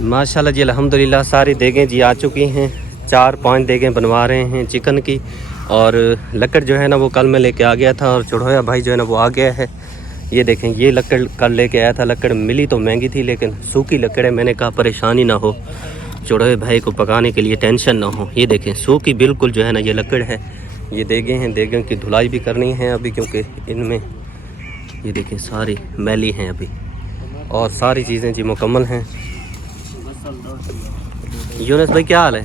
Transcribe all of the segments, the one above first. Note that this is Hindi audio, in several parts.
माशाल्लाह जी, अल्हम्दुलिल्लाह सारी देगें जी आ चुकी हैं। 4-5 देगें बनवा रहे हैं चिकन की। और लकड़ जो है ना वो कल मैं लेके आ गया था और चढ़ोया भाई जो है ना वो आ गया है। ये देखें, ये लकड़ कल लेके आया था। लकड़ मिली तो महंगी थी लेकिन सूखी लकड़ है। मैंने कहा परेशानी ना हो, चढ़ोए भाई को पकाने के लिए टेंशन ना हो। ये देखें सूखी बिल्कुल जो है ना ये लकड़ है। ये देगें हैं, देगों की धुलाई भी करनी है अभी, क्योंकि इनमें ये देखें सारी मैली हैं अभी। और सारी चीज़ें जी मुकम्मल हैं। यूनुस भाई क्या हाल है?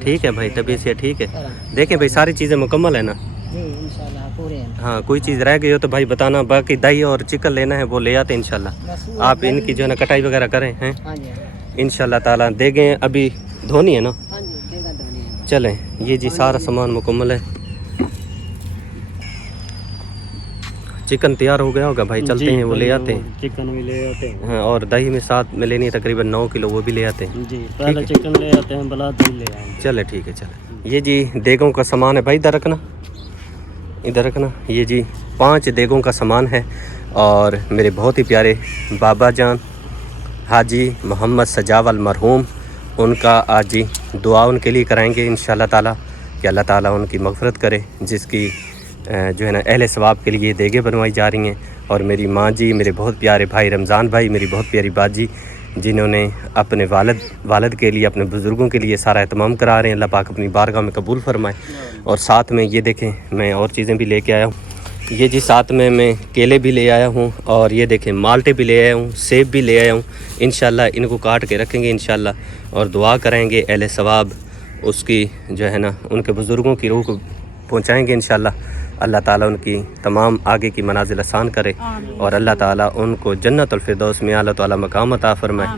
ठीक है भाई, तबीयत से ठीक है। देखें भाई सारी चीज़ें मुकम्मल है ना? इंशाल्लाह पूरे हैं। हाँ, कोई चीज़ रह गई हो तो भाई बताना। बाकी दही और चिकन लेना है वो ले आते हैं इंशाल्लाह। आप इनकी जो है ना कटाई वगैरह करें हैं इंशाल्लाह ताला। देगें अभी धोनी है ना? चलें, ये जी सारा सामान मुकम्मल है। चिकन तैयार हो गया होगा भाई, चलते हैं वो ले आते हैं। चिकन भी ले आते हैं। हाँ, और दही में साथ में लेनी है तकरीबन 9 किलो, वो भी ले आते हैं जी। पहले चिकन ले आते हैं, बला दही ले आएंगे। चले ठीक है चले। ये जी देगों का सामान है भाई, इधर रखना, इधर रखना। ये जी 5 देगों का सामान है। और मेरे बहुत ही प्यारे बाबा जान हाजी मोहम्मद सजावल मरहूम, उनका आज जी दुआ उनके लिए कराएंगे इंशाल्लाह ताला कि अल्लाह ताला उनकी मग़फ़िरत करे, जिसकी जो है ना अहले सवाब के लिए देगे बनवाई जा रही हैं। और मेरी माँ जी, मेरे बहुत प्यारे भाई रमज़ान भाई, मेरी बहुत प्यारी बाजी, जिन्होंने अपने वालिद के लिए, अपने बुज़ुर्गों के लिए सारा एहतमाम करा रहे हैं। अल्लाह पाक अपनी बारगाह में कबूल फरमाए। और साथ में ये देखें मैं और चीज़ें भी लेके आया हूँ। ये जी साथ में मैं केले भी ले आया हूँ, और ये देखें माल्टे भी ले आया हूँ, सेब भी ले आया हूँ। इंशाल्लाह इनको काट के रखेंगे इंशाल्लाह और दुआ कराएंगे अहले सवाब उसकी जो है ना उनके बुज़ुर्गों की रूह को पहुँचाएँगे इंशाल्लाह। अल्लाह ताला उनकी तमाम आगे की मनाजिल आसान करे और अल्लाह ताला उनको जन्नतुल फिरदौस में अल्लाह ताला मकाम अता फरमाए।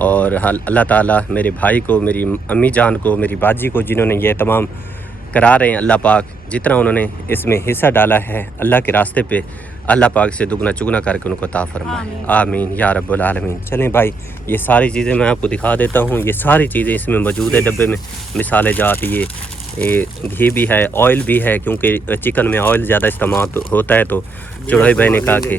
और अल्लाह ताला मेरे भाई को, मेरी अम्मी जान को, मेरी बाजी को, जिन्होंने ये तमाम करा रहे हैं, अल्लाह पाक जितना उन्होंने इसमें हिस्सा डाला है अल्लाह के रास्ते पे, अल्लाह पाक से दुगना चुगना करके उनको अता फरमाए। आमीन या रब्बुल आलमीन। चलें भाई, ये सारी चीज़ें मैं आपको दिखा देता हूँ। ये सारी चीज़ें इसमें मौजूद है डब्बे में। मिसाले जात ये घी भी है, ऑयल भी है, क्योंकि चिकन में ऑयल ज़्यादा इस्तेमाल होता है। तो चढ़ोई भाई ने कहा कि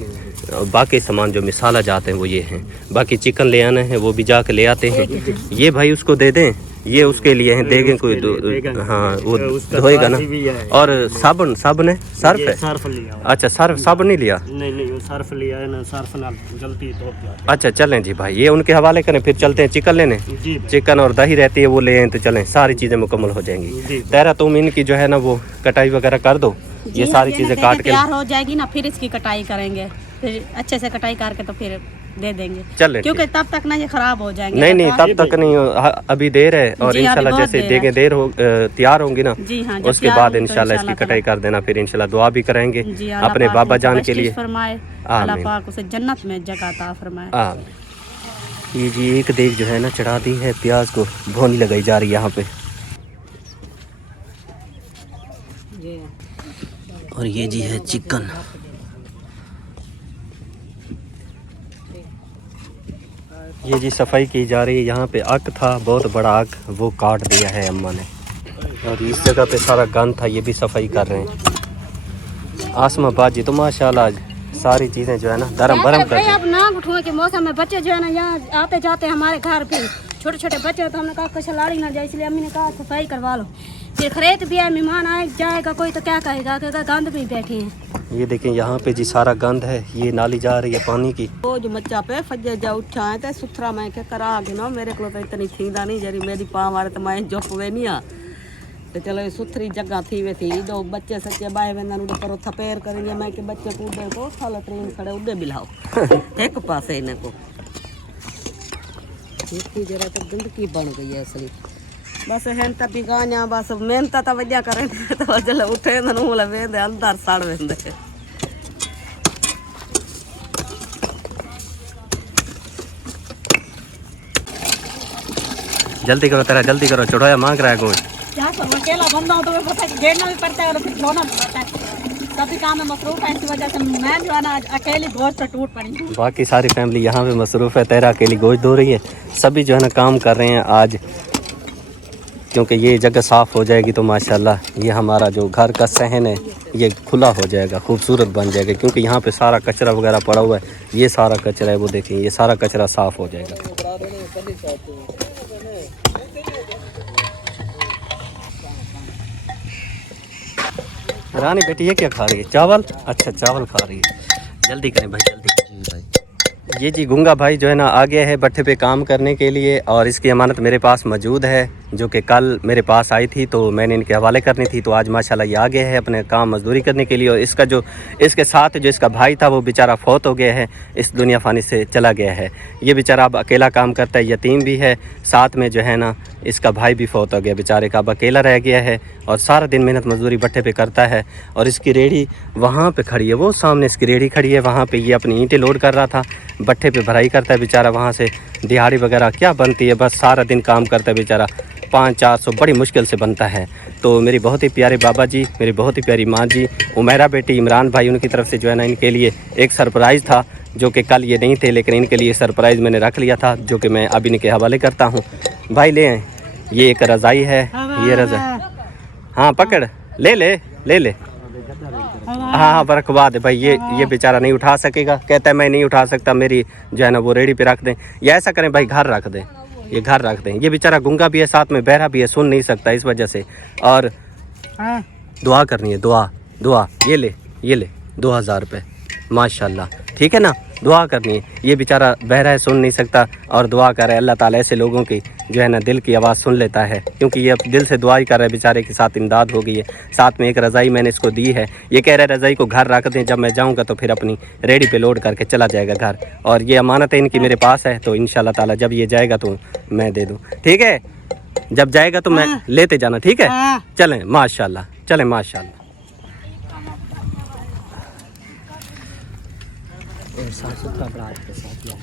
बाकी सामान जो मिसाला जाते हैं वो ये हैं। बाकी चिकन ले आना है वो भी जाके ले आते हैं। ये भाई उसको दे दें, ये उसके लिए हैं, देंगे कोई हाँ वो धोएगा ना। और साबुन है, सर्फ है? सर्फ लिया। अच्छा सर्फ, साबुन नहीं लिया? नहीं सर्फ लिया है ना, सर्फ ना जल्दी धो जाता। अच्छा चलें जी भाई, ये उनके हवाले करें, फिर चलते हैं चिकन लेने। चिकन और दही रहती है वो ले आए तो चलें, सारी चीज़ें मुकम्मल हो जाएंगी। तेरा तुम इनकी जो है ना वो कटाई वगैरह कर दो, ये सारी चीज़ें काट के तैयार हो जाएगी ना, फिर इसकी कटाई करेंगे, फिर अच्छे से कटाई करके तो फिर दे देंगे। चले, क्योंकि तब तक ना ये खराब हो जाएंगे। नहीं तब तक नहीं, अभी देर है। और इंशाल्लाह जैसे देंगे देर हो तैयार होंगी ना, उसके बाद इंशाल्लाह इसकी कटाई कर देना। फिर इंशाल्लाह दुआ भी करेंगे अपने बाबा जान के लिए। अल्लाह पाक उसे जन्नत में जगह अता फरमाए। ये जी एक देग जो है ना चढ़ा दी है, प्याज को भोनी लगाई जा रही है यहाँ पे। और ये जी है चिकन। ये जी सफाई की जा रही है। यहाँ पे आग था, बहुत बड़ा आग, वो काट दिया है अम्मा ने। और इस जगह पे सारा गंद था, ये भी सफाई कर रहे हैं। आसमा बाजी तो माशाल्लाह आज सारी चीज़ें जो है ना धर्म भरम कर। अब नाक उठने के मौसम में बच्चे जो है ना यहाँ आते जाते हमारे घर पे, छोटे छोटे बच्चे, तो हमने कहा कचलाड़ी ना जाए, इसलिए अम्मी ने कहा सफाई करवा लो। फिर खरीद भी आए, मेहमान आए जाएगा कोई तो क्या कहेगा, तो गंद में बैठे हैं। ये देखें यहाँ पे जी सारा गंद है, ये नाली जा रही है पानी की। वो जो मच्चा पे फजे जा उठा है तो सुथरा मैं क्या करा आगे ना, मेरे को तो इतनी थींदा नहीं जरी, मेरी पाँव मारे तो मैं जुप वे नहीं आ। तो चलो सुथरी जगह थी वे थी, दो बच्चे सच्चे बाए वेंदा उधर पर थपेर करेंगे, मैं के बच्चे कूदे को थाला ट्रेन खड़े उधर बिलाओ एक पासे इन्हें को। इतनी जरा तो गंदगी बन गई है असली। बस हैं तभी गाना बस मेहनत तो वजह करें तो जल उठे मूल वेंदे अंदर सड़ वेंदे। जल्दी करो तेरा, जल्दी करो, चढ़ाया मांग रहा है गोश्त। अकेला बंदा हूँ तो मैं पता घेरना भी पड़ता है और फिर धोना भी पड़ता है, सभी काम में मसरूफ है। इसी वजह से मैं जो है ना अकेली गोश्त पर टूट पड़ी। बाकी सारी फैमिली यहाँ पे मसरूफ़ है, तेरा अकेली गोश्त धो रही है। सभी जो है ना काम कर रहे हैं आज। क्योंकि ये जगह साफ़ हो जाएगी तो माशाल्लाह ये हमारा जो घर का सहन है ये खुला हो जाएगा, खूबसूरत बन जाएगा। क्योंकि यहाँ पे सारा कचरा वगैरह पड़ा हुआ है, ये सारा कचरा है वो देखें, ये सारा कचरा साफ़ हो जाएगा। रानी बेटी ये क्या खा रही है? चावल? अच्छा चावल खा रही है। जल्दी करें भाई, जल्दी करें भाई। ये जी गुंगा भाई जो है ना आ गया है भट्टे पे काम करने के लिए, और इसकी अमानत मेरे पास मौजूद है जो कि कल मेरे पास आई थी तो मैंने इनके हवाले करनी थी। तो आज माशाल्लाह ये आ गया है अपने काम मजदूरी करने के लिए। और इसका जो इसके साथ जो इसका भाई था वो बेचारा फौत हो गया है, इस दुनिया फ़ानी से चला गया है। ये बेचारा अब अकेला काम करता है, यतीम भी है, साथ में जो है ना इसका भाई भी फौत हो गया बेचारे का, अब अकेला रह गया है और सारा दिन मेहनत मजदूरी भट्टे पे करता है। और इसकी रेहड़ी वहाँ पे खड़ी है, वो सामने इसकी रेहड़ी खड़ी है, वहाँ पे ये अपनी ईंटें लोड कर रहा था, भट्टे पे भराई करता है बेचारा, वहाँ से दिहाड़ी वगैरह क्या बनती है, बस सारा दिन काम करता है बेचारा, 500-400 बड़ी मुश्किल से बनता है। तो मेरी बहुत ही प्यारे बाबा जी, मेरी बहुत ही प्यारी माँ जी, उमेरा बेटी, इमरान भाई, उनकी तरफ से जो है ना इनके लिए एक सरप्राइज़ था जो कि कल ये नहीं थे, लेकिन इनके लिए सरप्राइज़ मैंने रख लिया था जो कि मैं अभी इनके हवाले करता हूँ। भाई ले आए, ये एक रज़ाई है, ये रज़ाई, हाँ पकड़, ले ले ले ले, हाँ बरकवा दे भाई। ये बेचारा नहीं उठा सकेगा, कहता है मैं नहीं उठा सकता, मेरी जो है ना वो रेडी पे रख दें, या ऐसा करें भाई घर रख दें, ये घर रख दें। ये बेचारा गूंगा भी है, साथ में बहरा भी है, सुन नहीं सकता इस वजह से। और दुआ करनी है, दुआ ये ले 2000 रुपये माशाल्लाह, ठीक है ना, दुआ करनी है। ये बेचारा बहरा है, सुन नहीं सकता, और दुआ कर रहा है अल्लाह ताला ऐसे लोगों की जो है ना दिल की आवाज़ सुन लेता है, क्योंकि ये अब दिल से दुआ ही कर रहा है, बेचारे के साथ इमदाद हो गई है। साथ में एक रज़ाई मैंने इसको दी है, ये कह रहा है रज़ाई को घर रख दें, जब मैं जाऊँगा तो फिर अपनी रेडी पे लोड करके चला जाएगा घर, और ये अमानत है इनकी मेरे पास है, तो इंशाल्लाह ताला जब ये जाएगा तो मैं दे दूँ, ठीक है, जब जाएगा तो मैं लेते जाना, ठीक है। चलें माशाल्लाह, चलें माशाल्लाह। साफ सुथरा बड़ा के साथ लो।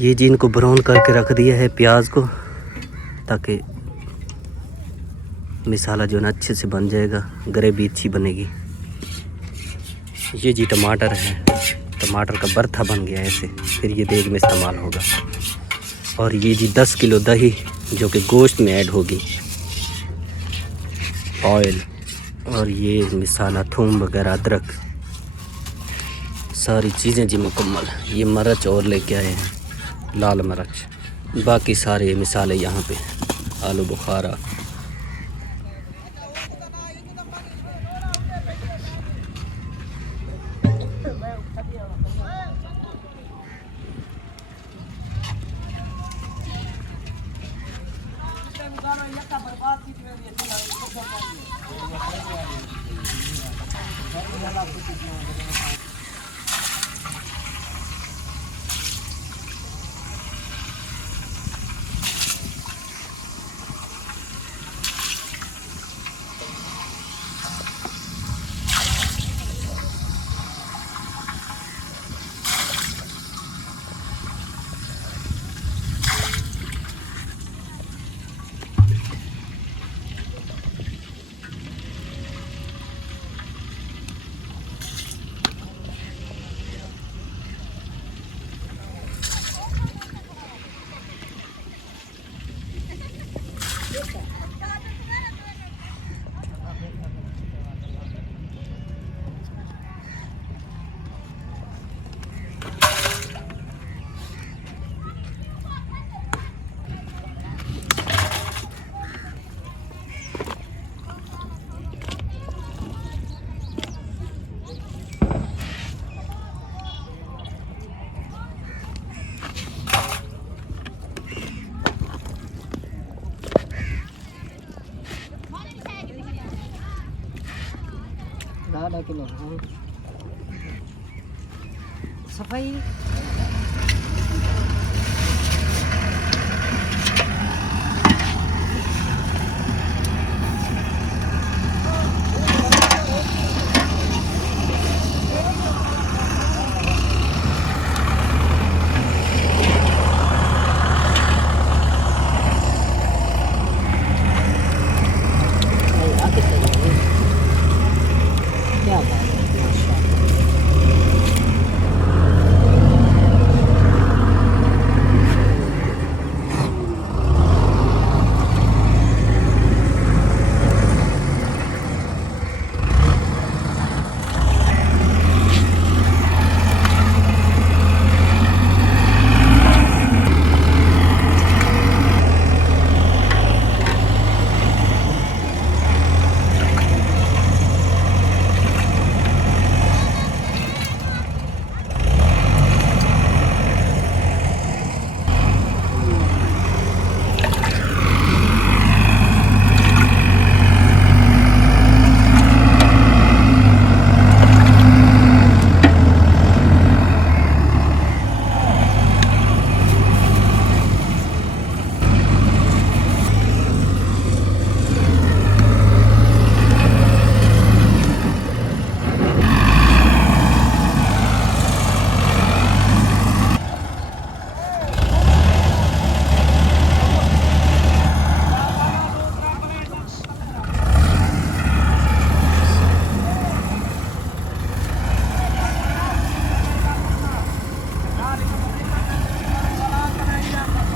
ये जी इनको ब्राउन करके रख दिया है प्याज को, ताकि मिसाला जो है ना अच्छे से बन जाएगा, ग्रेवी अच्छी बनेगी। ये जी टमाटर है, टमाटर का भरता बन गया ऐसे, फिर ये देग में इस्तेमाल होगा। और ये जी 10 किलो दही जो कि गोश्त में ऐड होगी, ऑयल, और ये मिसाला, थूम वगैरह, अदरक, सारी चीज़ें जी मुकम्मल। ये मिर्च और लेके आए हैं, लाल मिर्च, बाकी सारे मिसाले यहाँ पे, आलू बुखारा। आधा किलो हाँ सफाई क्या बात है माशाल्लाह।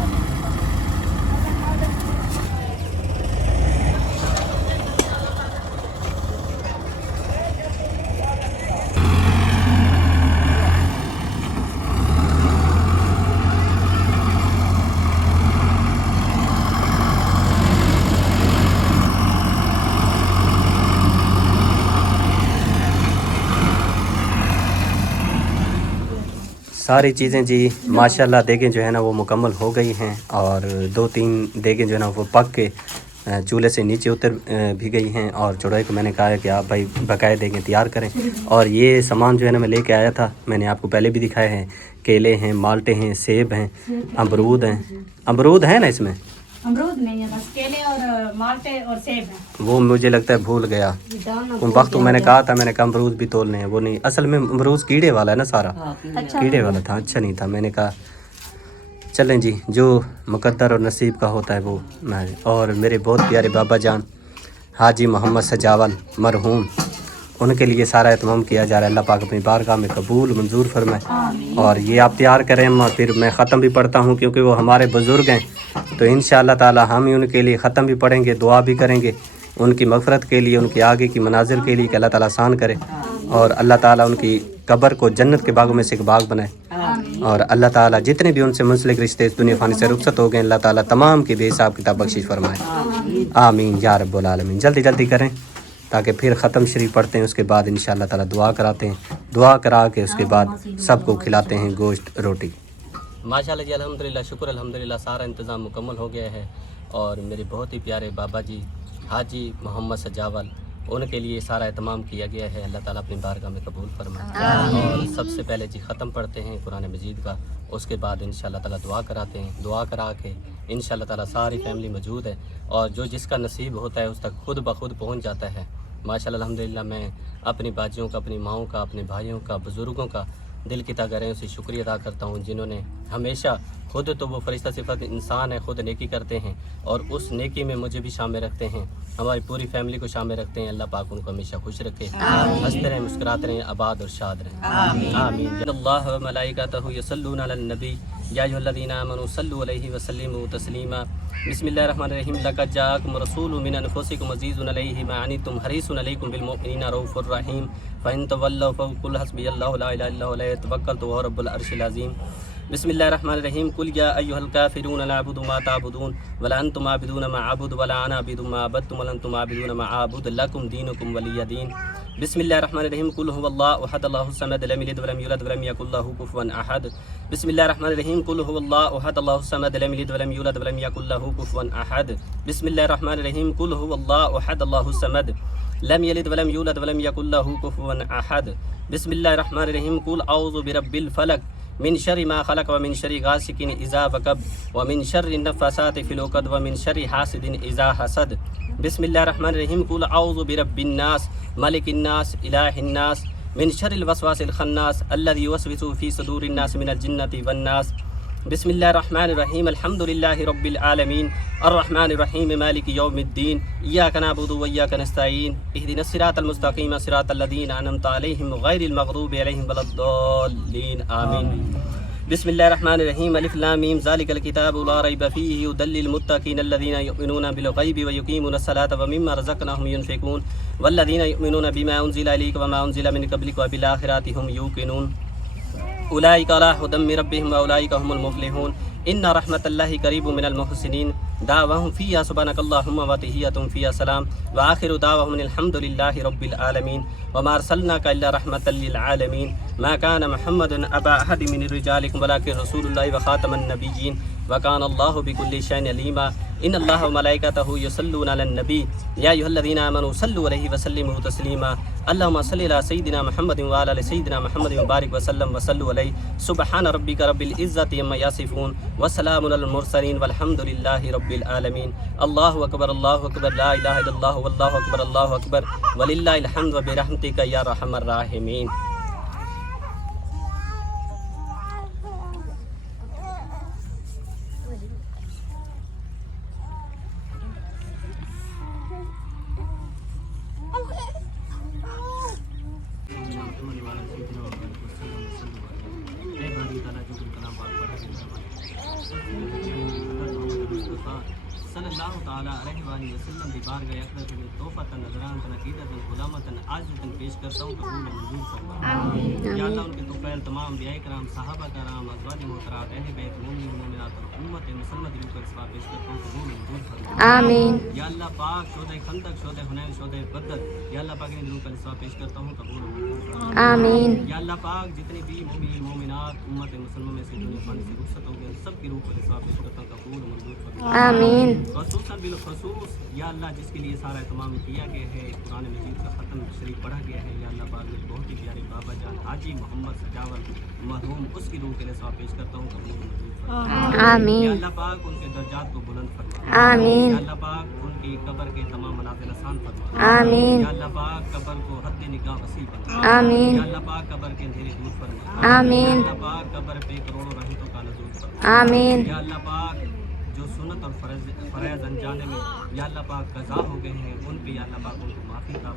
सारी चीज़ें जी माशाल्लाह देखें जो है ना वो मुकम्मल हो गई हैं और 2-3 देखें जो है ना वो पक के चूल्हे से नीचे उतर भी गई हैं। और चौड़ाई को मैंने कहा है कि आप भाई बकाए देखें तैयार करें। और ये सामान जो है ना मैं लेके आया था, मैंने आपको पहले भी दिखाए हैं। केले हैं, माल्टे हैं, सेब हैं, अमरूद हैं। अमरूद है ना इसमें? अमरूद नहीं है, बस केले और माल्टे और सेब है। वो मुझे लगता है भूल गया उन वक्त मैंने कहा था, मैंने कहा अमरूद भी तोलने हैं, वो नहीं। असल में अमरूद कीड़े वाला है ना सारा, कीड़े वाला था, अच्छा नहीं था। मैंने कहा चलें जी, जो मुकद्दर और नसीब का होता है वो मैं। और मेरे बहुत प्यारे बाबा जान हाजी मोहम्मद सजावल मरहूम, उनके लिए सारा एहतमाम किया जा रहा है। अल्लाह पाक अपनी बारगाह में कबूल मंजूर फरमाए। और ये आप तैयार करें, फिर मैं ख़त्म भी पढ़ता हूँ क्योंकि वो हमारे बुज़ुर्ग हैं, तो इंशाअल्लाह ताला हम ही उनके लिए ख़त्म भी पढ़ेंगे, दुआ भी करेंगे उनकी मग़फ़रत के लिए, उनके आगे की मनाजिर के लिए कि अल्लाह ताला आसान करे और अल्लाह ताला उनकी कब्र को जन्नत के बागों में से एक बाग बनाए। और अल्लाह ताला जितने भी उनसे मुंसलिक रिश्ते इस दुनिया फ़ानी से रुखसत हो गए, अल्लाह ताला तमाम की बेहिसाब किताब बख्शिश फरमाए। आमीन या रब्बुल आलमीन। जल्दी जल्दी करें ताकि फिर ख़त्म शरीफ पढ़ते हैं, उसके बाद इंशाअल्लाह ताला दुआ कराते हैं। दुआ करा के उसके बाद सबको खिलाते हैं गोश्त रोटी। माशाअल्लाह जी, अल्हम्दुलिल्लाह, शुक्र अल्हम्दुलिल्लाह, सारा इंतज़ाम मुकम्मल हो गया है। और मेरे बहुत ही प्यारे बाबा जी हाजी मोहम्मद सजावल, उनके लिए सारा एहतमाम किया गया है। अल्लाह ताला अपनी बारगाह में कबूल फरमाए। और सबसे पहले जी ख़त्म पढ़ते हैं कुरान मजीद का, उसके बाद इंशाअल्लाह ताला दुआ कराते हैं। दुआ करा के इंशाअल्लाह ताला सारी फैमिली मौजूद है और जो जिसका नसीब होता है उस तक खुद ब खुद पहुँच जाता है। माशाअल्लाह अल्हम्दुलिल्लाह, मैं अपनी बाजियों का, अपनी माओं का, अपने भाइयों का, बुज़ुर्गों का दिल की तागरें से शुक्रिया अदा करता हूँ, जिन्होंने हमेशा खुद तो वो फरिश्ता सिफत इंसान है, खुद नेकी करते हैं और उस नेकी में मुझे भी शामिल रखते हैं, हमारी पूरी फैमिली को शामिल रखते हैं। अल्लाह पाक उनको हमेशा खुश रखे, हंसते रहें, मुस्कुराते रहें, आबाद और शाद रहें। आमीन। अल्लाह व मलाइकातहु यसल्लूना अलन नबी या अय्युहल्लज़ीना आमनू सल्लु अलैहि व सल्लिमू तस्लीमा। बिस्मिल्लाहिर्रहमानिर्रहीम। लक़द जाअकुम रसूलुम मिन अनफुसिकुम अज़ीज़ुन अलैहि मा अनित्तुम हरीसुन अलैकुम बिल मुमिनीना रऊफ़ुर रहीम। फ़इन तवल्लव फ़क़ुल हस्बियल्लाहु ला इलाहा इल्ला हुवा अलैहि तवक्कलतु व हुवा रब्बुल अर्शिल अज़ीम। बिस्मिल्लाहिर्रहमानिर्रहीम। कुल या अय्युहल काफ़िरून ला अअबुदु मा तअबुदून वला अन्तुम आबिदून मा अअबुदु वला अना आबिदु मा अबदतुम वला अन्तुम आबिदून मा अअबुदु लकुम दीनुकुम वलिय दीन। बिस्मिल्लाहिर्रहमानिर्रहीम। कुल हुवल्लाहु अहद अल्लाहुस समद लम यलिद वलम यूलद वलम यकुल लहू कुफुवन अहद। बिस्मिल्लाहिर्रहमानिर्रहीम कुल हुवल्लाहु अहद अल्लाहु समद लम यलिद वलम यूलद वलम यकुल लहू कुफुवन अहद। बिस्मिल्लाहिर्रहमानिर्रहीम कुल हुवल्लाहु अहद अल्लाहु समद लम यलिद वलम यूलद वलम यकुल लहू कुफुवन अहद। बिस्मिल्लाहिर्रहमानिर्रहीम कुल औज़ु बिरब्बिल फलक मिन शर्रि मा खलक व मिन शर्रि गासिकिन इज़ा वक़ब व मिन शर्रि नफ़्फ़ासाति फ़िल उक़द व मिन शर्रि हासिदिन इज़ा हसद। बिस्मिल्लाहिर्रहमानिर्रहीम कुल औज़ु बिरब्बिन नास मलिकिन नास इलाहिन नास मिन शर्रिल वसवासिल खन्नास अल्लज़ी युवस्विसु फ़ी सुदूरिन नास मिनल जिन्नति वन नास। बिस्मिल्लाहिर्रहमानिर्रहीम अल्हम्दुलिल्लाहि रब्बिल आलमीन अर्रहमानिर्रहीम मालिकि यौमिद्दीन इय्याका नअबुदु व इय्याका नस्तईन इहदिनस सिरातल मुस्तक़ीम सिरातल लज़ीना अनअमता अलैहिम गैरिल मग़दूबि अलैहिम वलद्दाल्लीन आमीन। बिस्मिल्लाहिर्रहमानिर्रहीम अलिफ लाम मीम ज़ालिकल किताबु ला रैब फ़ीहि हुदल लिल मुत्तक़ीन अल्लज़ीना युमिनूना बिल ग़ैबि व युक़ीमूनस सलाता व मिम्मा रज़क़नाहुम युनफ़िक़ून वल्लज़ीना युमिनूना बिमा उन्ज़िला इलैका व मा उन्ज़िला मिन क़ब्लिका व बिल आख़िरति हुम यूक़िनून उलाइका अला हुदम मिन रब्बिहिम व उलाइका हुमुल मुफ़्लिहून इन्ना रहमतल्लाहि क़रीबुम मिनल मुहसिनीन दावहुम फ़ीहा सुब्हानकल्लाहुम्मा व तहिय्यतुहुम फ़ीहा सलाम व आख़िरु दावहुम अल्हम्दुलिल्लाहि रब्बिल आलमीन व मा अर्सलनाका इल्ला रहमतल लिल आलमीन मा कान मुहम्मदुन अबा अहदि मिन रिजालिकुम वलाकिन रसूलुल्लाहि व ख़ातमन नबिय्यीन व कान अल्लाहु बिकुल्लि शैइन अलीमा इन्नल्लाहा व मलाइकतहु युसल्लूना अलन नबी या अय्युहल्लज़ीना आमनू सल्लु अलैहि व सल्लिमू तस्लीमा अल्लाहुम्मा सल्लि अला सय्यिदिना मुहम्मदिन व अला आलि सय्यिदिना मुहम्मदिन व बारिक व सल्लम व सल्लु अलैहि सुब्हान रब्बिका रब्बिल इज़्ज़ति अम्मा यसिफून व सलामुन अलल मुरसलीन वल्हम्दुलिल्लाहि रब्बिल आलमीन। अल्लाहु अकबर ला इलाहा इल्लल्लाहु वल्लाहु अकबर वलिल्लाहिल हम्द व बिरहमतिका या रहमर राहिमीन। सल्लल्लाहु ताला अलैहि वसल्लम की बारगाह अक़दस में तोहफ़तन नज़रानतन अक़ीदतन गुलामतन आज़तन पेश करता हूँ कबूल मंजूर फरमा। या अल्लाह उनके तोफ़ैल तमाम अंबिया किराम सहाबा किराम अज़वाज मोहतरात अहले बैत मोमिनीन मोमिनात और उम्मत मुसलमत रूह पर सवाब पेश करता हूँ कबूल मंजूर फरमा। आमीन। या अल्लाह पाक शोदे खंदक शोदे हुनैन शोदे बदर या अल्लाह पाक इन रूह पर सवाब पेश करता हूँ कबूल मंजूर फरमा। आमीन। या अल्लाह पाक जितनी भी मोमिन मोमिनात उम्मत मुसलमान में से दुनिया फानी से रुखसत हो गए सब की रूह पर सवाब पेश करता हूँ कबूल मंजूर फरमा। आमीन। ख़ुसूसन बिल ख़ुसूस या अल्लाह जिसके लिए सारा तमाम किया गया है कुरान मजीद का ख़त्म शरीफ पढ़ा गया है या अल्लाह पाक मेरे बहुत ही प्यारे बाबा जान हाजी मोहम्मद सजावल मरहूम उसकी रूह के लिए सवाब पेश करता हूँ आमीन। या अल्लाह पाक उनके दर्जात को बुलंद फरमा आमीन। या अल्लाह पाक उनकी कब्र के तमाम मनाज़िल आसान फरमा आमीन। या अल्लाह पाक कब्र को हद निगाह वसी फरमा आमीन। या अल्लाह पाक कब्र के अंधेरे दूर फरमा आमीन। या अल्लाह पाक कब्र पे करोड़ों रहमतों का नज़ूल फरमा आमीन। या अल्लाह पाक जो सुन्नत और फ़रज़ अंजाने में या अल्लाह पाक कज़ा हो गए हैं उन पे या अल्लाह पाक उनको माफ़ी का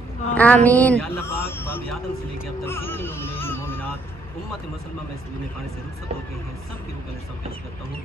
आमीन। या अल्लाह पाक बाब आदम से लेकर अब तक जितने मोमिनीन मोमिनात उम्मत मुसलमान में दुनिया पानी से रुखसत हो गए हैं सब की रूह में सब पेश करता हूँ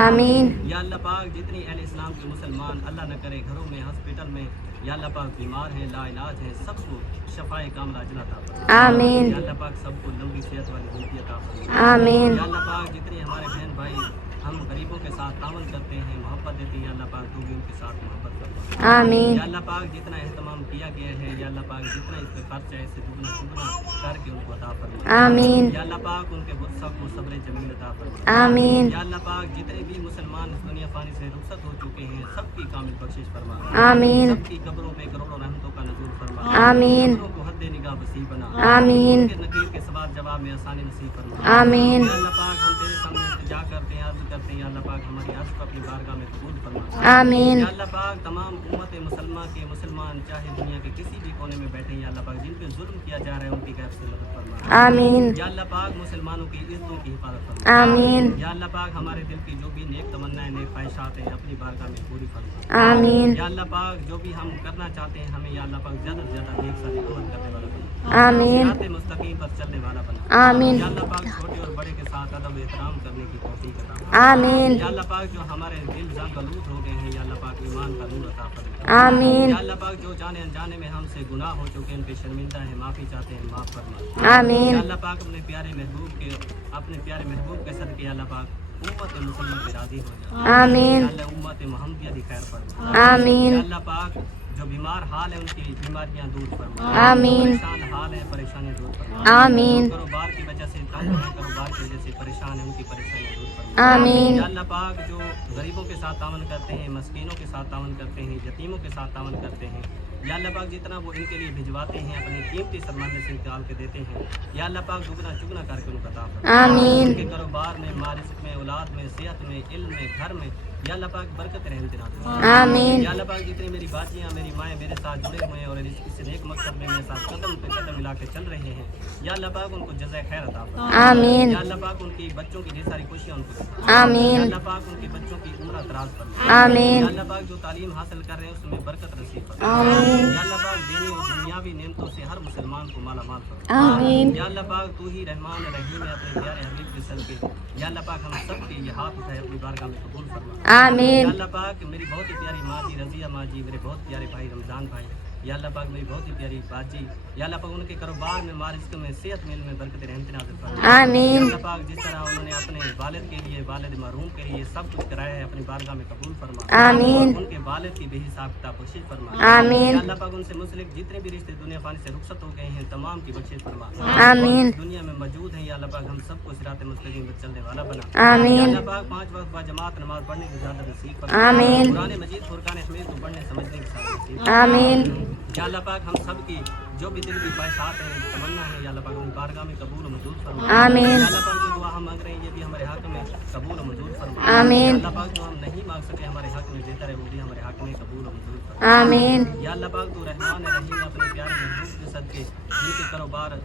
आमीन। या अल्लाह पाक जितनी अहले इस्लाम के मुसलमान अल्लाह न करे घरों में हॉस्पिटल में या अल्लाह पाक बीमार हैं लाइलाज हैं सबको शफाए कामिला अता फरमा आमीन। या अल्लाह पाक सबको लंबी सेहत वाली ज़िंदगी अता फरमा आमीन। या अल्लाह पाक जितने हमारे बहन भाई हम गरीबों के साथ तावन करते हैं मोहब्बत देते हैं या अल्लाह पाक तू भी उनके साथ मोहब्बत फरमा आमीन। या अल्लाह पाक जितना एहतमाम किया गया है या अल्लाह पाक जितना इस पे खर्च है इससे दुगना चुगना करके उनको अता फरमा आमीन। या अल्लाह पाक उनके सबको सब्र जमील अता फरमा आमीन। या अल्लाह पाक जितने भी मुसलमान इस दुनिया फानी से रुखसत हो चुके हैं सबकी कामिल बख्शिश फरमा आमीन। सबकी कब्रों पे करोड़ों रहमतों का नज़ूल फरमा आमीन। कब्रों को हद निगाह वसी बना आमीन। उनके नकीर के सवाल जवाब में आसानी नसीब फरमा आमीन। या अल्लाह पाक हम तेरे सामने इल्तिजा करते हैं अर्ज़ करते हैं या अल्लाह पाक हमारी अर्ज़ को अपनी बारगाह में कबूल फरमा आमीन। या अल्लाह पाक तमाम उम्मत मुसलमान के मुसलमान चाहे दुनिया के किसी भी कोने में बैठे या अल्लाह पाक जिन पे जुल्म किया जा रहा है उनकी गैर से मदद फरमा आमीन। या अल्लाह पाक मुसलमानों की इज़्ज़तों की हिफाजत फरमा आमीन। या अल्लाह पाक हमारे दिल की जो भी नेक तमन्नाएं नेक ख्वाहिशात हैं अपनी बारगाह में पूरी फरमा आमीन। या अल्लाह पाक जो भी हम करना चाहते हैं हमें या अल्लाह पाक ज़्यादा से ज़्यादा नेक साले अमल करने वाला बना आमीन। सिराते मुस्तकीम पर चलने वाला बना आमीन। या अल्लाह पाक छोटे और बड़े के साथ अदब एहतराम करने की तौफीक अता फरमा आमीन। या अल्लाह पाक जो हमारे दिल ज़ागलूद हो गए हैं या अल्लाह पाक ईमान का नूर अता फरमा आमीन। या अल्लाह पाक जो जाने अनजाने में हमसे गुनाह हो चुके हैं उन पे शर्मिंदा है माफ़ी चाहते हैं माफ़ फरमा आमीन। या अल्लाह पाक अपने प्यारे महबूब के सदके अल्लाह पाक उम्मत मुसलमान पे राज़ी हो जाए आमीन। या अल्लाह उम्मत मुहम्मदिया दी खैर फरमा आमीन। या अल्लाह पाक जो बीमार हाल है उनकी बीमारियां दूर फरमा। आमीन। परेशान हाल है परेशानियां दूर फरमा। आमीन। कारोबार की वजह से तंग है, कारोबार की वजह से परेशान है, उनकी परेशानियां दूर फरमा। आमीन। या अल्लाह पाक जो गरीबों के साथ तावन करते हैं, मस्कीनों के साथ तावन करते हैं, यतीमों के साथ तावन करते हैं, या अल्लाह पाक जितना वो इनके लिए भिजवाते हैं अपने कीमती सरमाने से निकाल के देते हैं, या अल्लाह पाक दुगना चुगना करके उनको अता फरमा। आमीन। उनके कारोबार में, मारिज़ में, औलाद में, सेहत में, इल्म में, घर में या अल्लाह पाक बरकत रहमत नाज़िल फरमा। आमीन। या अल्लाह पाक जितनी मेरी बातियाँ मेरी माएँ मेरे साथ जुड़े हुए हैं और इस नेक मकसद में मेरे साथ कदम पे कदम मिला के चल रहे हैं, या अल्लाह पाक उनको जज़ा खैर अता फरमा। आमीन। या अल्लाह पाक उनकी बच्चों की ढेर सारी खुशियाँ उनको दे। आमीन। या अल्लाह पाक उनके बच्चों की उम्र दराज फरमा। आमीन। या अल्लाह पाक जो तालीम हासिल कर रहे हैं उसमें बरकत नसीब फरमा। आमीन। या अल्लाह पाक दीनी और दुनियावी नेमतों से हर मुसलमान को माला माल फरमा। आमीन। या अल्लाह पाक तू ही रहमान रहीम है, अपने प्यारे हबीब के सदके या अल्लाह पाक हम सब के ये हाथ उठाए अपनी बारगाह में कबूल फरमा। आमीन। या अल्लाह पाक मेरी बहुत ही प्यारी माँ जी रज़िया माँ जी, मेरे बहुत प्यारे भाई रमज़ान भाई, या अल्लाह पाक मेरी बहुत ही प्यारी बाजी, या अल्लाह पाक उनके कारोबार में, मारिज़ में, सेहत में, इल्म में बरकत रहमत नाज़िल फरमा। आमीन। या अल्लाह पाक जिस तरह उन्होंने अपने वालिद के लिए, वालिद मरहूम के लिए सब कुछ कराया है, अपनी बारगाह में कबूल फरमा। आमीन। और उनके वालिद की बेहिसाब किताब बख्शिश फरमा। आमीन। या अल्लाह पाक उनसे मुंसलिक जितने भी रिश्ते दुनिया फानी से रुखसत हो गए हैं तमाम की बख्शिश फरमा। आमीन। और दुनिया में मौजूद हैं या अल्लाह पाक हम सबको सिरात मुस्तकीम पर चलने वाला बना। आमीन। या अल्लाह पाक 5 वक्त बाद जमात नमाज पढ़ने की इजाज़त नसीब फरमा। आमीन। कुरान मजीद फुरकान हमीद को पढ़ने समझने की साथ नसीब फरमा। आमीन। या अल्लाह पाक हम सब की जो भी दिल की ख्वाहिशात हैं, तमन्ना है, या अल्लाह पाक उन बारगाह में कबूल और मंजूर फरमा। आमीन। या अल्लाह पाक जो दुआ हम मांग रहे हैं ये भी हमारे हक में कबूल और मंजूर फरमा। आमीन। या अल्लाह पाक जो हम नहीं मांग सके हमारे हक में बेहतर है वो भी हमारे हक में कबूल और मंजूर फरमा। आमीन। या अल्लाह पाक तू रहमान रहीम अपने प्यारे महबूब के सदके जिनके कारोबार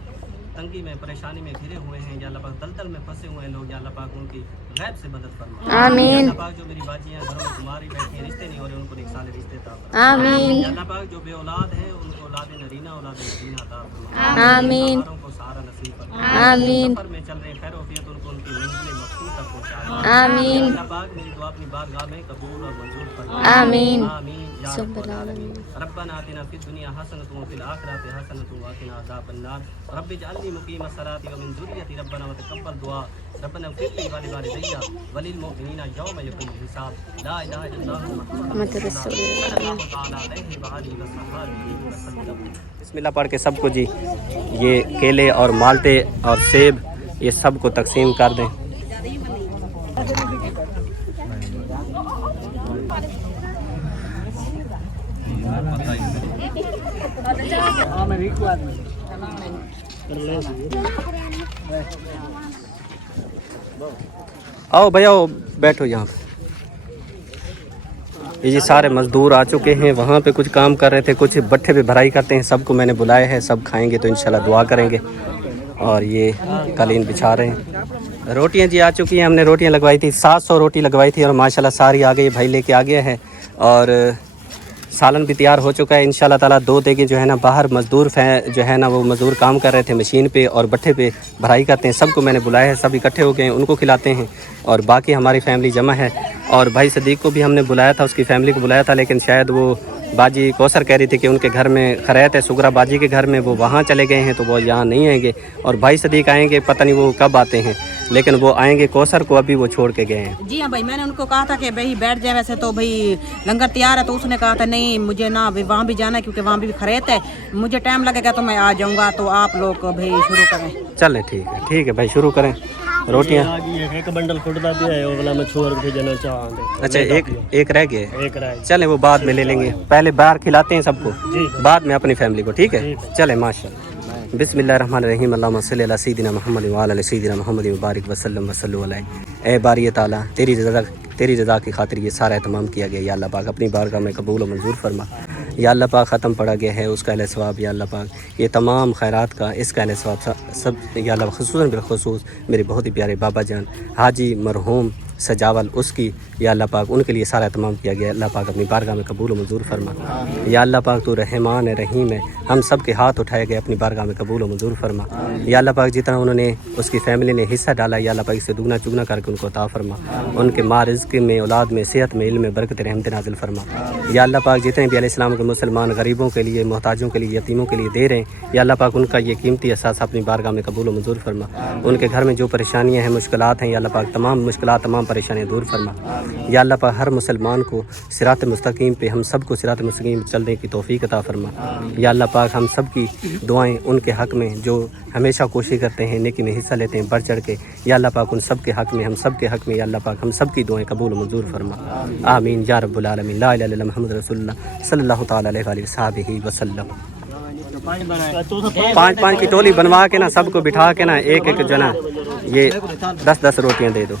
तंगी में, परेशानी में घिरे हुए हैं, या अल्लाह पाक दलदल में फंसे हुए हैं लोग, या अल्लाह पाक उनकी गैब से मदद फरमा। आमीन। या अल्लाह पाक जो मेरी बाजियाँ घरों में कुमारी बैठी हैं, रिश्ते नहीं हो रहे उनको नेक साले रिश्ते अता फरमा। आमीन। या अल्लाह पाक जो बे औलाद हैं उनको औलाद नरीना औलाद नसीना अता फरमा। आमीन। सहारों को सहारा नसीब फरमा। आमीन। सफर में चल रहे खैर वफियत उनको उनकी मंजिल मकसूद तक पहुंचा दे। आमीन। या अल्लाह पाक मेरी दुआ अपनी बारगाह में कबूल और मंजूर फरमा। आमीन। आमीन या रब्बल आलमीन। रब्बना आतिना फिद दुनिया हसनतुन व फिल आखिरति हसनतुन व क़िना अज़ाबन्नार। रब्बि जअलनी मुक़ीमस सलाति व मिन ज़ुर्रियति रब्बना व तक़ब्बल दुआ। रब्बना इग़फिर ली व लिवालिदैया व लिल मुमिनीना यौम यक़ूमुल हिसाब। ला इलाहा इल्लल्लाह मुहम्मदुर रसूलुल्लाह सल्लल्लाहु तआला अलैहि व आलिहि व सहाबिहि वसल्लम। बिस्मिल्लाह पढ़ के सबको जी ये केले और माल्टे और सेब ये सब को तकसीम कर दें। आओ भैया आओ बैठो यहाँ पे। ये जी सारे मज़दूर आ चुके हैं, वहाँ पे कुछ काम कर रहे थे, कुछ भट्ठे पे भराई करते हैं। सबको मैंने बुलाया है, सब खाएंगे तो इंशाल्लाह दुआ करेंगे। और ये कालीन बिछा रहे हैं। रोटियाँ जी आ चुकी हैं, हमने रोटियाँ लगवाई थी, 700 रोटी लगवाई थी और माशाल्लाह सारी आ गई। भाई लेके आ गया है और सालन भी तैयार हो चुका है इंशाल्लाह ताला। 2 देगे जो है ना बाहर मज़दूर जो है ना वो मज़दूर काम कर रहे थे मशीन पे और भट्ठे पे भराई करते हैं। सबको मैंने बुलाया है, सब इकट्ठे हो गए हैं, उनको खिलाते हैं। और बाकी हमारी फैमिली जमा है। और भाई सदीक को भी हमने बुलाया था, उसकी फैमिली को बुलाया था, लेकिन शायद वो बाजी कौसर कह रही थी कि उनके घर में खैरियत है, सुगरा बाजी के घर में, वो वहाँ चले गए हैं तो वो यहाँ नहीं आएंगे। और भाई सदीक आएंगे, पता नहीं वो कब आते हैं, लेकिन वो आएंगे। कौसर को अभी वो छोड़ के गए हैं। जी हाँ भाई, मैंने उनको कहा था कि भाई बैठ जाए, वैसे तो भाई लंगर तैयार है, तो उसने कहा था नहीं मुझे ना वहाँ भी जाना है क्योंकि वहाँ भी खरीद है, मुझे टाइम लगेगा तो मैं आ जाऊँगा, तो आप लोग भाई शुरू करें। चलें ठीक है भाई, शुरू करें। रोटियाँ एक बंडल खुटदा दिया है, वो वाला मैं छोड़ के भेजना चाहते। अच्छा एक रह गया है, एक रहा चलें वो बाद में ले लेंगे, पहले बाहर खिलाते हैं सबको, बाद में अपनी फैमिली को। ठीक है चलें माशाल्लाह। बिस्मिल्लाहिर्रहमानिर्रहीम। अल्लाहुम्मा सल्लि अला सय्यिदिना मुहम्मद व अला सय्यिदिना मुहम्मद व बारिक वसल्लम वसल्लु अलैहि। ए बारी ताला तेरी रज़ा की खातिर ये सारा एहतमाम किया गया। या अल्लाह पाक अपनी बारगाह में कबूल और मंजूर फरमा। या अल्लाह पाक ख़त्म पढ़ा गया है उसका अहले सवाब। या अल्लाह पाक ये तमाम खैरात का इसका अहले सवाब सब या अल्लाह खुसूसन बिलखुसूस मेरे बहुत ही प्यारे बाबा जान हाजी मरहूम सजावल उसकी या अल्लाह पाक उनके लिए सारा तमाम किया गया। अल्लाह पाक अपनी बारगाह में कबूल मंजूर फरमा। या अल्लाह पाक तू रहमान है रहीम है, हम सब के हाथ उठाए गए अपनी बारगाह में कबूल मंजूर फरमा। या अल्लाह पाक जितना उन्होंने उसकी फ़ैमिली ने हिस्सा डाला या अल्लाह पाक इससे दुगना चुगना करके उनको अता फरमा। उनके माँ रिज़्क़ में, औलाद में, सेहत में, इल्म में बरकत रहमत नाज़िल फरमा। या अल्लाह पाक जितने भी अलैहिस्सलाम के मुसलमान गरीबों के लिए, मोहताजों के लिए, यतीमों के लिए दे रहे हैं, या अल्लाह पाक उनका ये कीमती एहसास अपनी बारगाह में कबूल मंजूर फरमा। उनके घर में जो परेशानियाँ हैं, मुश्किलात हैं, या अल्लाह पाक तमाम मुश्किलात, तमाम परेशानियाँ दूर फरमा। या अल्लाह पाक हर मुसलमान को सिरात मुस्तकीम पे हम सबको सिरात मुस्तकीम चलने की तौफीक अता फरमा। या अल्लाह पाक हम सब की दुआएं उनके हक़ में जो हमेशा कोशिश करते हैं नेकी में हिस्सा लेते हैं बढ़ चढ़ के, या अल्लाह पाक उन सब के हक़ में हम सब के हक़ में या अल्लाह पाक हम सब की दुआएं कबूल मंजूर फरमा। आमीन या रब्बुल आलमीन। ला इलाहा इल्लल्लाह मुहम्मद रसूलुल्लाह सल्लल्लाहु तआला अलैहि वसल्लम। 5-5 की टोली बनवा के ना सबको बिठा के ना एक एक जना ये 10-10 रोटियां दे दो।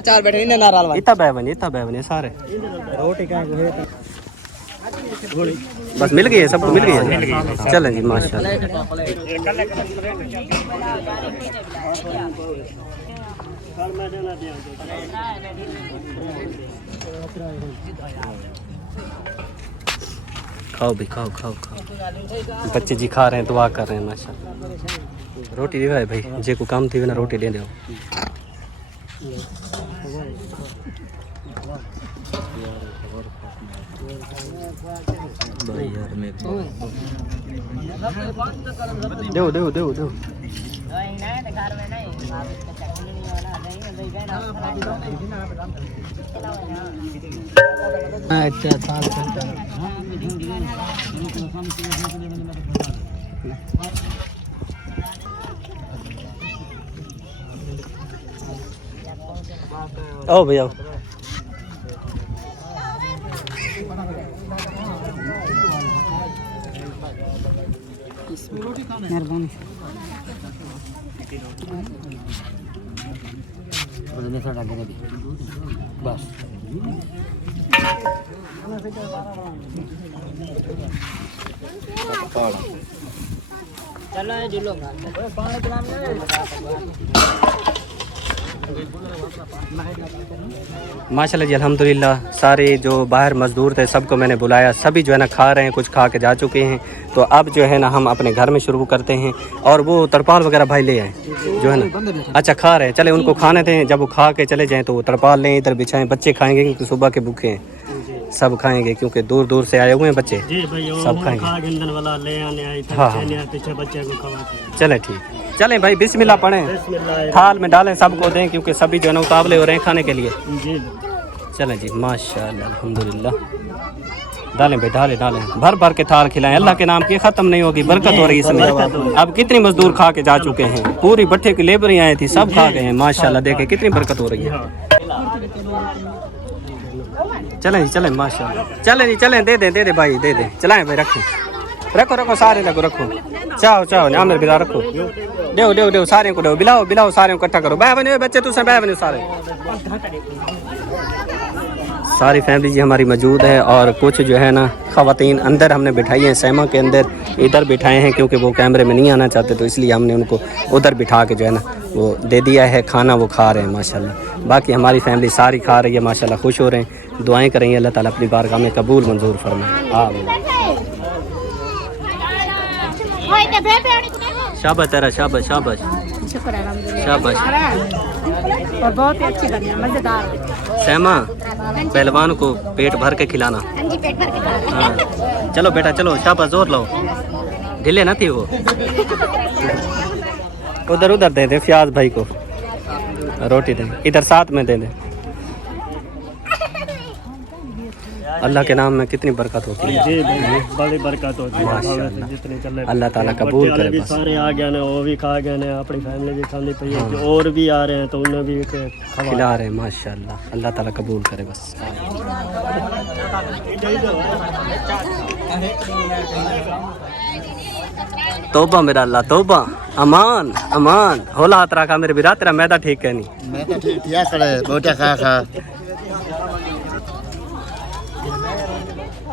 चार बैठे इतना बैवन सारे रोटी का बस मिल गई है, सबको मिल गई है। चलें जी माशाल्लाह। खाओ भी खाओ खाओ खाओ। बच्चे जी खा रहे हैं, दुआ कर रहे हैं माशाल्लाह। रोटी दे भाई जे को काम थी ना रोटी दे दो। दो दो दो दो। आओ भैया मेहरबानी बस चलो जिलो माशाल्लाह जी अल्हम्दुलिल्लाह। सारे जो बाहर मज़दूर थे सबको मैंने बुलाया, सभी जो है ना खा रहे हैं, कुछ खा के जा चुके हैं। तो अब जो है ना हम अपने घर में शुरू करते हैं। और वो तरपाल वगैरह भाई ले आए जो है ना, अच्छा खा रहे हैं, चले उनको खाने दें। जब वो खा के चले जाएं तो वो तरपाल लें, इधर बिछाएं। बच्चे खाएंगे क्योंकि सुबह के भूखे हैं, सब खाएंगे क्योंकि दूर दूर से आए हुए हैं बच्चे, सब खाएंगे। हाँ चले ठीक, चलें भाई बिस्मिल्लाह पढ़ें, थाल में डालें, सबको दें क्योंकि सभी जो है ना उतावले हो रहे हैं खाने के लिए। चलें जी माशाल्लाह अल्हम्दुलिल्लाह। डालें भाई डालें डालें, भर भर के थाल खिलाएं। अल्लाह के नाम की ख़त्म नहीं होगी, बरकत हो रही है इसमें। अब कितनी मजदूर खा के जा चुके हैं, पूरी भट्ठे की लेबर आई थी, सब खा गए हैं माशाल्लाह। देखें कितनी बरकत हो रही है। चलें जी चलें माशाल्लाह। चलें जी चलें, दे दे भाई दे दे, चलाएं भाई, रखो रखो रखो सारे रखो रखो। चाहो चाहो आमिर बिला रखो, दो दो दो सारे को दो, बिलाओ बिलाओ सारे को इकट्ठा करो। बह बने बच्चे तुम बह बने सारे, सारी फैमिली जी हमारी मौजूद है। और कुछ जो है ना ख़वातीन अंदर हमने बिठाई हैं, सहमा के अंदर इधर बिठाए हैं क्योंकि वो कैमरे में नहीं आना चाहते, तो इसलिए हमने उनको उधर बिठा के जो है ना वो दे दिया है खाना, वो खा रहे हैं माशाल्लाह। बाकी हमारी फैमिली सारी खा रही है माशाल्लाह, खुश हो रहे हैं। दुआएं करेंगे अल्लाह ताला अपनी बारगाह में कबूल मंजूर फरमाए। आमीन। शाबाश तेरा, शाबाश शाबाश शाबाश। और बहुत ही अच्छी बनी, मजेदार। सहमा पहलवान को पेट भर के खिलाना। हाँ चलो बेटा चलो, शाबाश जोर लो, ढीले ना थी वो। उधर उधर दे दे फयाज भाई को रोटी दे, इधर साथ में दे दे। अल्लाह के नाम में कितनी बरकत होती है जी भाई, बड़ी बरकत होती है माशाल्लाह। जितने चले अल्लाह ताला कबूल करे भी बस। सारे आ गए ने, वो भी खा गए ने, अपनी फैमिली भी खानी पई है, और भी आ रहे हैं तो उन्हें भी खिला रहे हैं माशाल्लाह। अल्लाह ताला कबूल करे बस। तौबा मेरा अल्लाह तौबा, अमान अमान होला हाथ रखा मेरे बिरा, तेरा मैदा ठीक है नहीं, मैं तो ठीक किया करे बोटा खा खा।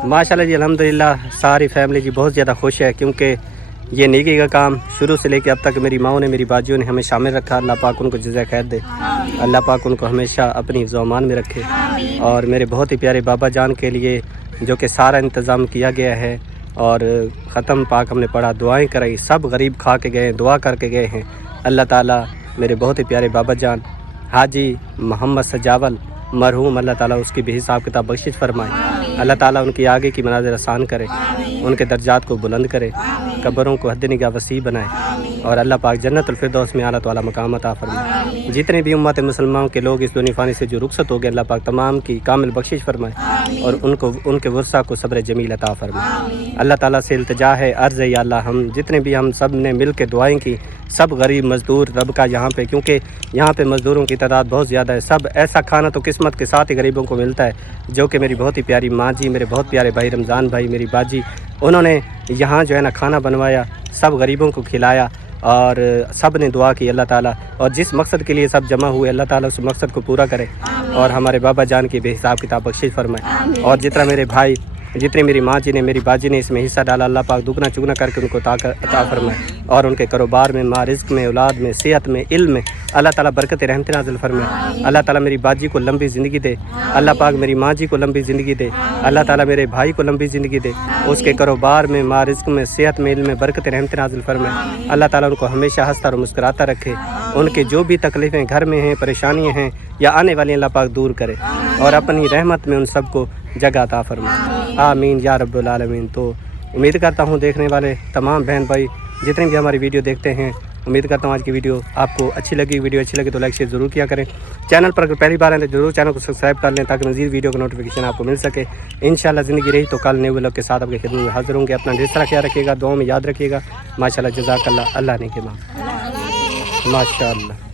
माशाल्लाह जी अल्हम्दुलिल्लाह। सारी फैमिली जी बहुत ज़्यादा खुश है क्योंकि ये नेकी का काम शुरू से लेकर अब तक मेरी माओ ने, मेरी बाजियों ने हमें शामिल रखा। अल्लाह पाक उनको जज़ा खैर दे, अल्लाह पाक उनको हमेशा अपनी ज़ुबान में रखे। और मेरे बहुत ही प्यारे बाबा जान के लिए जो कि सारा इंतज़ाम किया गया है और ख़त्म पाक हमने पढ़ा, दुआएं कराई, सब गरीब खा के गए, दुआ करके गए हैं। अल्लाह ताला मेरे बहुत ही प्यारे बाबा जान हाजी मोहम्मद सजावल मरहूम, अल्लाह ताला उसकी भी हिसाब किताब बख्शिश फरमाए। अल्लाह ताला उनकी आगे की मनाज़िर आसान करे, उनके दर्जात को बुलंद करे, कब्रों को हद निगाह वसी बनाए और अल्लाह पाक जन्नतुल फिरदौस में आला तआला मकाम अता फरमाए। जितने भी उम्मत मुसलमानों के लोग इस दुनिया फ़ानी से जो रुखसत हो गए, अल्लाह पाक तमाम की कामिल बख्शिश फरमाए और उनको उनके वर्सा को सब्र जमील अता फरमाए। अल्लाह ताला से इल्तिजा है, अर्ज़ है, या अल्लाह हम जितने भी हम सब ने मिल के दुआएँ की, सब गरीब मज़दूर रब का यहाँ पे, क्योंकि यहाँ पे मज़दूरों की तादाद बहुत ज़्यादा है, सब ऐसा खाना तो किस्मत के साथ ही गरीबों को मिलता है, जो कि मेरी बहुत ही प्यारी माँ जी, मेरे बहुत प्यारे भाई रमज़ान भाई, मेरी बाजी, उन्होंने यहाँ जो है ना खाना बनवाया, सब गरीबों को खिलाया और सब ने दुआ की अल्लाह ताला, और जिस मकसद के लिए सब जमा हुए अल्लाह ताला उस मकसद को पूरा करे और हमारे बाबा जान की बेहिसाब किताब बख्शिश फरमाए। और जितना मेरे भाई, जितनी मेरी माँ जी ने, मेरी बाजी ने इसमें हिस्सा डाला, अल्लाह पाक दुगना चुगना करके उनको अता फरमाए और उनके कारोबार में, माँ रिज़्क़ में, औलाद में, सेहत में, इल्म में अल्लाह ताला बरकत रहमत नाज़िल फरमाए। अल्लाह ताला मेरी बाजी को लंबी ज़िंदगी दे, अल्लाह पाक मेरी माँ जी को लंबी ज़िंदगी दे, अल्लाह ताला मेरे भाई को लंबी ज़िंदगी दे, उसके कारोबार में, माँ रिज़्क़ में, सेहत में, इल्म में बरकत रहमत नाज़िल फरमाए। अल्लाह ताला उनको हमेशा हंसता और मुस्कुराता रखे, उनके जो भी तकलीफ़ें घर में हैं, परेशानियाँ हैं या आने वाली, अल्लाह पाक दूर करे और अपनी रहमत में उन सबको जगह अता फरमाए। आमीन या रब्बुल आलमीन। तो उम्मीद करता हूँ देखने वाले तमाम बहन भाई जितने भी हमारी वीडियो देखते हैं, उम्मीद करता हूँ आज की वीडियो आपको अच्छी लगी। वीडियो अच्छी लगी तो लाइक शेयर ज़रूर किया करें। चैनल पर अगर पहली बार आए तो जरूर चैनल को सब्सक्राइब कर लें ताकि मज़ीद वीडियो का नोटिफिकेशन आपको मिल सके। इंशाल्लाह ज़िंदगी रही तो कल नए व्लॉग के साथ आपके खिदमत में हाज़िर होंगे। अपना ढेर सारा ख्याल रखिएगा, दुआओं में याद रखिएगा। माशाल्लाह, जज़ाकल्लाह, अल्लाह ने के माशाल्लाह।